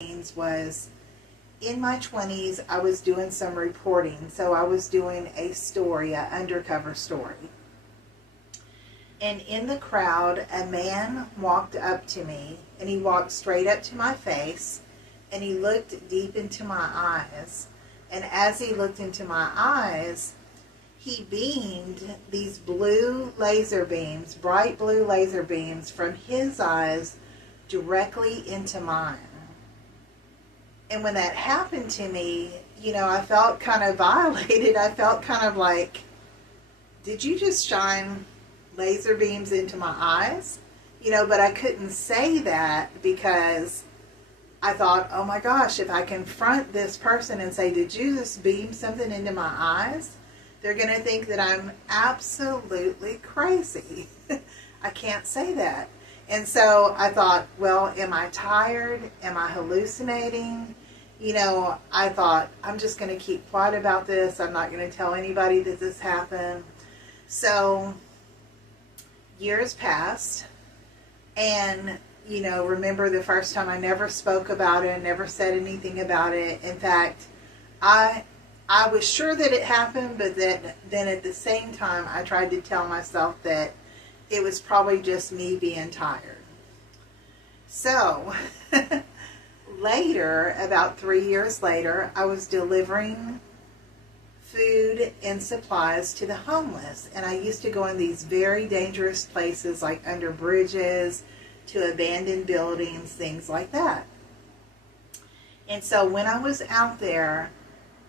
was in my 20s, I was doing some reporting. So I was doing a story, an undercover story. And in the crowd, a man walked up to me, and he walked straight up to my face, and he looked deep into my eyes. And as he looked into my eyes, he beamed these blue laser beams, bright blue laser beams from his eyes directly into mine. And when that happened to me, I felt kind of violated. I felt kind of like, did you just shine laser beams into my eyes? But I couldn't say that because I thought, oh my gosh, if I confront this person and say, did you just beam something into my eyes? They're going to think that I'm absolutely crazy. I can't say that. And so I thought, well, am I tired? Am I hallucinating? I thought, I'm just going to keep quiet about this. I'm not going to tell anybody that this happened. So years passed, and remember the first time, I never spoke about it, never said anything about it. In fact, I was sure that it happened, but then at the same time, I tried to tell myself that it was probably just me being tired. So later, about 3 years later, I was delivering food and supplies to the homeless. And I used to go in these very dangerous places, like under bridges, to abandoned buildings, things like that. And so when I was out there,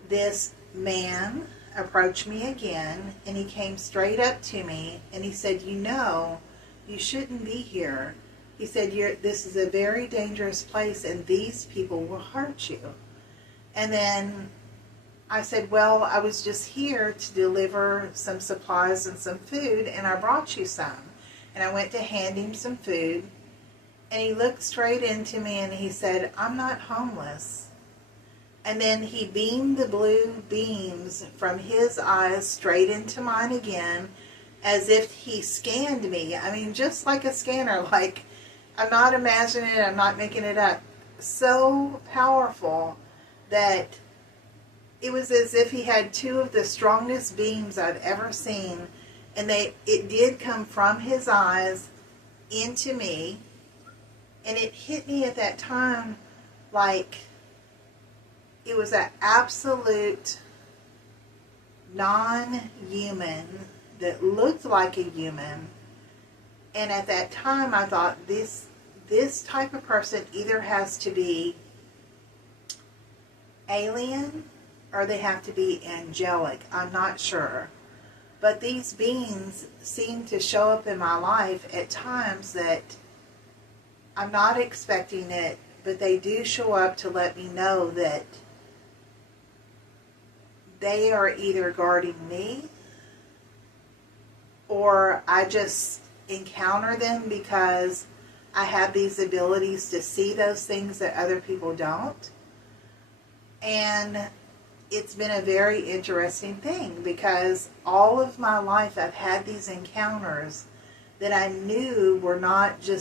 this man approached me again, and he came straight up to me, and he said, you shouldn't be here. He said, this is a very dangerous place, and these people will hurt you. And then I said, well, I was just here to deliver some supplies and some food, and I brought you some. And I went to hand him some food, and he looked straight into me, and he said, I'm not homeless. And then he beamed the blue beams from his eyes straight into mine again, as if he scanned me. I mean, just like a scanner, like, I'm not imagining it, I'm not making it up. So powerful that it was as if he had two of the strongest beams I've ever seen, and it did come from his eyes into me, and it hit me at that time like it was an absolute non-human that looked like a human. And at that time I thought, this type of person either has to be alien or they have to be angelic. I'm not sure. But these beings seem to show up in my life at times that I'm not expecting it, but they do show up to let me know that they are either guarding me, or I just encounter them because I have these abilities to see those things that other people don't. And it's been a very interesting thing, because all of my life I've had these encounters that I knew were not just